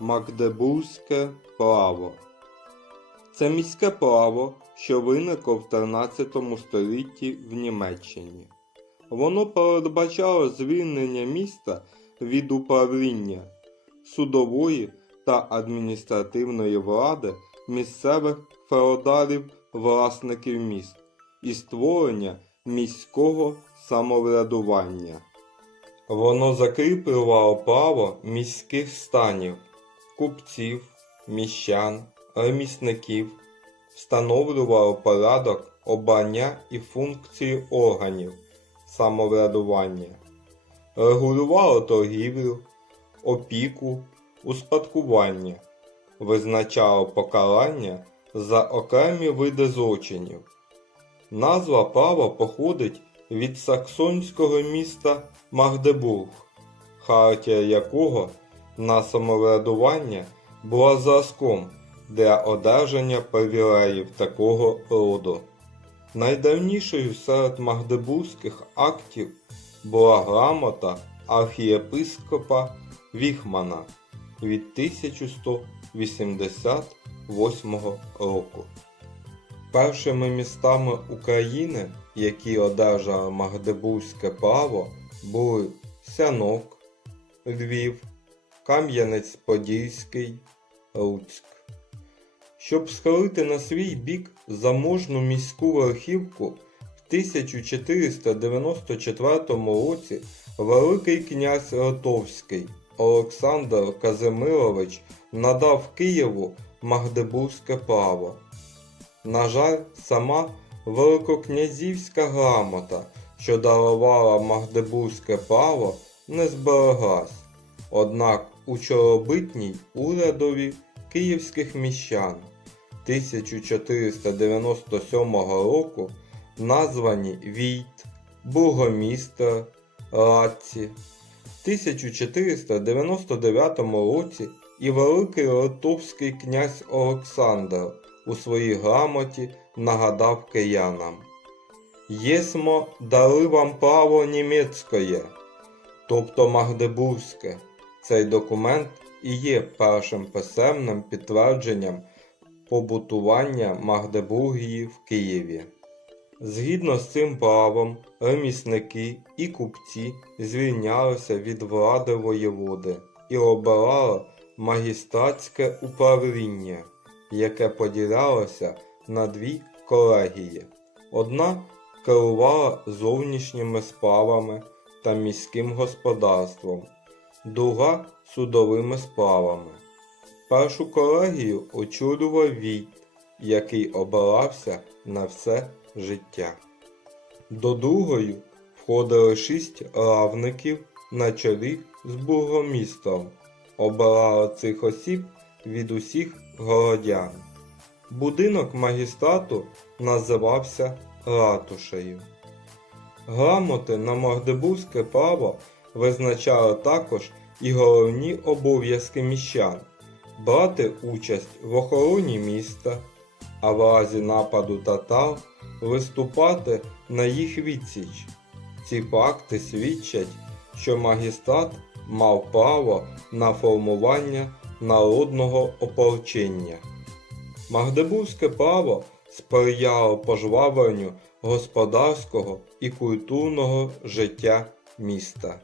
Магдебурзьке право. Це міське право, що виникло в 13 столітті в Німеччині. Воно передбачало звільнення міста від управління судової та адміністративної влади місцевих феодалів власників міст і створення міського самоврядування. Воно закріплювало право міських станів, купців, міщан, ремісників, встановлювало порядок обрання і функції органів самоврядування, регулювало торгівлю, опіку, успадкування, визначало покарання за окремі види злочинів. Назва права походить від саксонського міста Магдебург, хартія якого на самоврядування була зразком для одержання привілеїв такого роду. Найдавнішою серед магдебурзьких актів була грамота архієпископа Віхмана від 1188 року. Першими містами України, які одержали магдебурзьке право, були Сянок, Львів, Кам'янець-Подільський, Луцьк. Щоб схилити на свій бік заможну міську верхівку, в 1494 році Великий князь Ротовський Олександр Казимирович надав Києву магдебурзьке право. На жаль, сама Великокнязівська грамота, що дарувала магдебурзьке право, не збереглась. Однак у чоробитній урядові київських міщан 1497 року названі Війт, Бургомістр, Радці. В 1499 році і Великий Литовський князь Олександр у своїй грамоті нагадав киянам. Єсмо дали вам право німецькое, тобто Магдебурзьке. Цей документ і є першим писемним підтвердженням побутування Магдебургії в Києві. Згідно з цим правом, ремісники і купці звільнялися від влади воєводи і обирали магістратське управління, яке поділялося на дві колегії. Одна керувала зовнішніми справами та міським господарством, друга судовими справами. Першу колегію очолював Війт, який обирався на все життя. До другої входили шість равників на чолі з бургомістром. Обирали цих осіб від усіх городян. Будинок магістрату називався ратушею. Грамоти на магдебурзьке право визначали також і головні обов'язки міщан брати участь в охороні міста, а в разі нападу татар виступати на їх відсіч. Ці факти свідчать, що магістрат мав право на формування народного ополчення. Магдебурзьке право сприяло пожвавленню господарського і культурного життя міста.